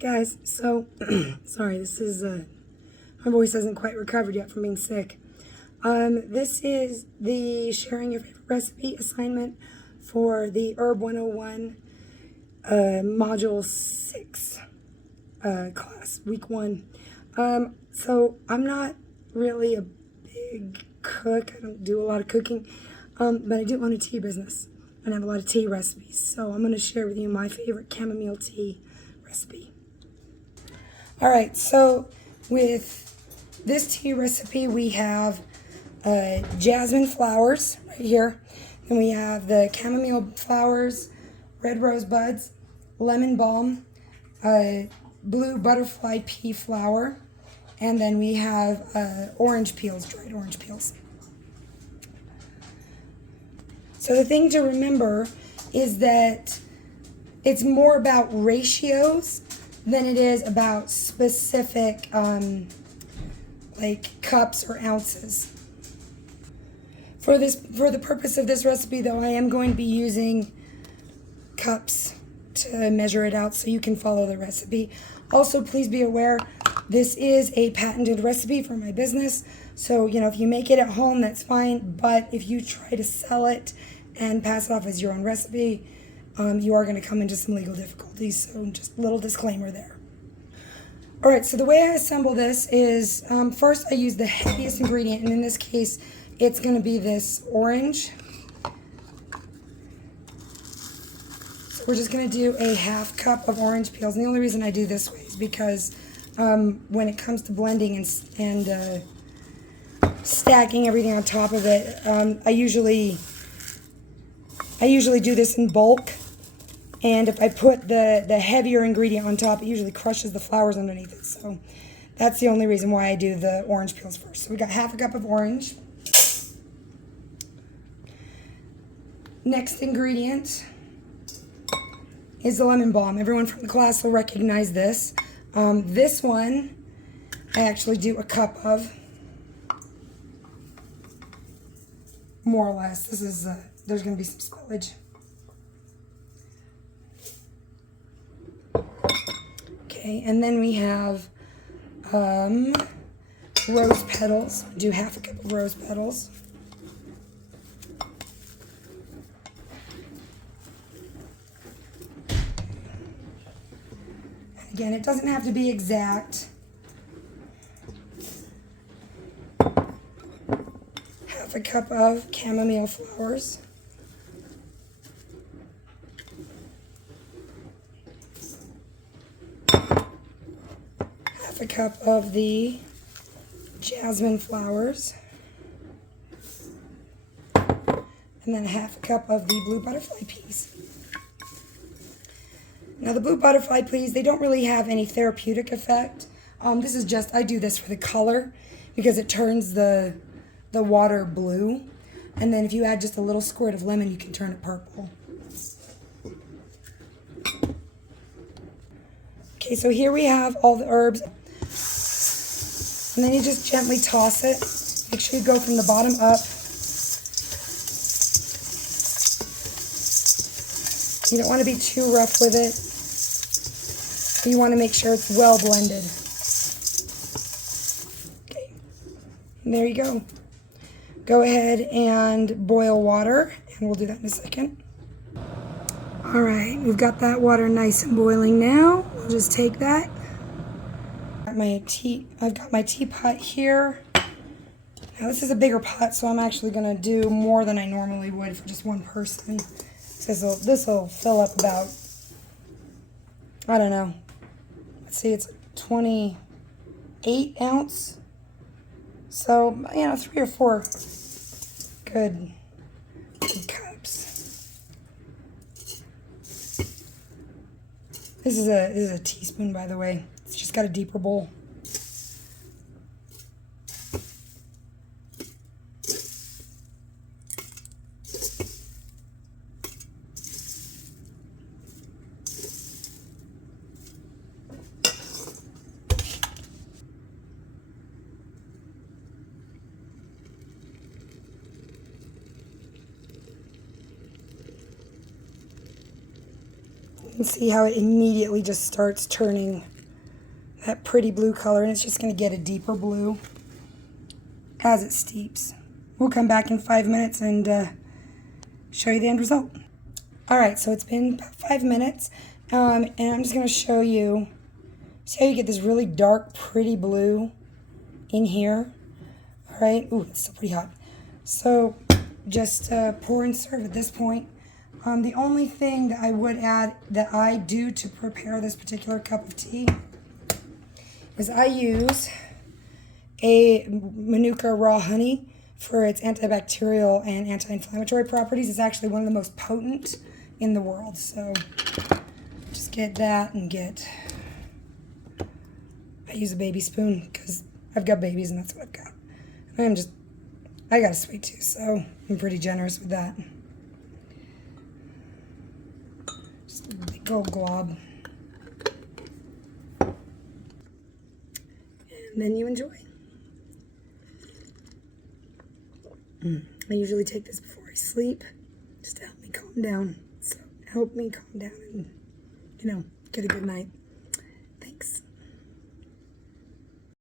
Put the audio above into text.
Guys, so sorry, this is my voice hasn't quite recovered yet from being sick. This is the sharing your favorite recipe assignment for the Herb 101 module 6 class, week 1. So I'm not really a big cook. I don't do a lot of cooking, but I do own a tea business and I have a lot of tea recipes. So I'm going to share with you my favorite chamomile tea recipe. All right, so with this tea recipe, we have jasmine flowers right here. Then we have the chamomile flowers, red rose buds, lemon balm, blue butterfly pea flower, and then we have orange peels, dried orange peels. So the thing to remember is that it's more about ratios than it is about specific like cups or ounces. For the purpose of this recipe though, I am going to be using cups to measure it out so you can follow the recipe. Also, please be aware, this is a patented recipe for my business. So, if you make it at home, that's fine. But if you try to sell it and pass it off as your own recipe, you are going to come into some legal difficulties. So just a little disclaimer there. All right, so the way I assemble this is first I use the heaviest ingredient, and in this case, it's going to be this orange. So we're just going to do a half cup of orange peels. And the only reason I do this way is because when it comes to blending and stacking everything on top of it, I usually do this in bulk. And if I put the heavier ingredient on top, it usually crushes the flowers underneath it. So that's the only reason why I do the orange peels first. So we got half a cup of orange. Next ingredient is the lemon balm. Everyone from the class will recognize this. This one I actually do a cup of, more or less. This is, there's going to be some spillage. Okay, and then we have rose petals. Do half a cup of rose petals. Again, it doesn't have to be exact. Half a cup of chamomile flowers. Half a cup of the jasmine flowers. And then half a cup of the blue butterfly peas. Now the blue butterfly peas, they don't really have any therapeutic effect. This is just, I do this for the color because it turns the water blue. And then if you add just a little squirt of lemon, you can turn it purple. Okay, so here we have all the herbs. And then you just gently toss it. Make sure you go from the bottom up. You don't want to be too rough with it. You want to make sure it's well blended. Okay, and there you go. Go ahead and boil water, and we'll do that in a second. All right, we've got that water nice and boiling now. We'll just take that. I've got my teapot here. Now this is a bigger pot, so I'm actually going to do more than I normally would for just one person. This will fill up about, I don't know, let's see, it's 28 ounce. So, 3 or 4 good cups. This is a teaspoon, by the way. It's just got a deeper bowl. You can see how it immediately just starts turning that pretty blue color, and it's just going to get a deeper blue as it steeps. We'll come back in 5 minutes and show you the end result. All right, so it's been about 5 minutes, and I'm just going to show you, see how you get this really dark, pretty blue in here? All right, ooh, it's still pretty hot. So just pour and serve at this point. The only thing that I would add that I do to prepare this particular cup of tea is I use a Manuka raw honey for its antibacterial and anti-inflammatory properties. It's actually one of the most potent in the world. So just get that and I use a baby spoon because I've got babies and that's what I've got. And I got a sweet tooth, so I'm pretty generous with that. Just a big old glob. And then you enjoy. I usually take this before I sleep, just to help me calm down. So help me calm down and, get a good night.